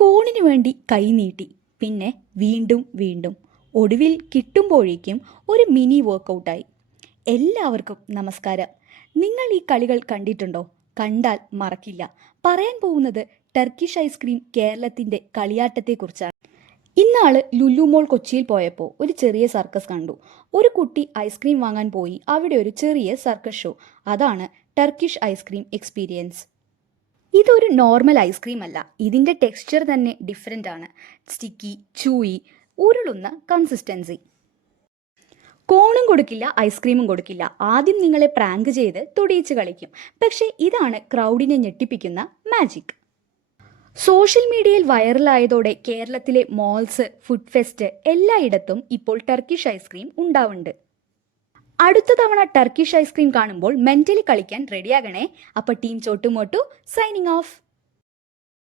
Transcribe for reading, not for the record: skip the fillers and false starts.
കോണിനു വേണ്ടി കൈനീട്ടി, പിന്നെ വീണ്ടും വീണ്ടും, ഒടുവിൽ കിട്ടുമ്പോഴേക്കും ഒരു മിനി വർക്കൗട്ടായി. എല്ലാവർക്കും നമസ്കാരം. നിങ്ങൾ ഈ കളികൾ കണ്ടിട്ടുണ്ടോ? കണ്ടാൽ മറക്കില്ല. പറയാൻ പോകുന്നത് ടർക്കിഷ് ഐസ്ക്രീം കേരളത്തിൻ്റെ കളിയാട്ടത്തെക്കുറിച്ചാണ്. ഇന്നാള് ലുലു മോൾ കൊച്ചിയിൽ പോയപ്പോൾ ഒരു ചെറിയ സർക്കസ് കണ്ടു. ഒരു കുട്ടി ഐസ്ക്രീം വാങ്ങാൻ പോയി. അവിടെ ഒരു ചെറിയ സർക്കസ് ഷോ. അതാണ് ടർക്കിഷ് ഐസ്ക്രീം എക്സ്പീരിയൻസ്. ഇതൊരു നോർമൽ ഐസ്ക്രീം അല്ല. ഇതിൻ്റെ ടെക്സ്ചർ തന്നെ ഡിഫറെൻ്റ് ആണ്. സ്റ്റിക്കി, ചൂയി, ഉരുളുന്ന കൺസിസ്റ്റൻസി. കോണും കൊടുക്കില്ല, ഐസ്ക്രീമും കൊടുക്കില്ല. ആദ്യം നിങ്ങളെ പ്രാങ്ക് ചെയ്ത് തൊടിയിച്ച് കളിക്കും. പക്ഷേ ഇതാണ് ക്രൗഡിനെ ഞെട്ടിപ്പിക്കുന്ന മാജിക്. സോഷ്യൽ മീഡിയയിൽ വൈറലായതോടെ കേരളത്തിലെ മോൾസ്, ഫുഡ് ഫെസ്റ്റ് എല്ലായിടത്തും ഇപ്പോൾ ടർക്കിഷ് ഐസ്ക്രീം ഉണ്ടാവുന്നുണ്ട്. അടുത്ത തവണ ടർക്കിഷ് ഐസ്ക്രീം കാണുമ്പോൾ മെന്റലി കളിക്കാൻ റെഡിയാകണേ. അപ്പോൾ ടീം ചോട്ടുമോട്ടു സൈനിങ് ഓഫ്.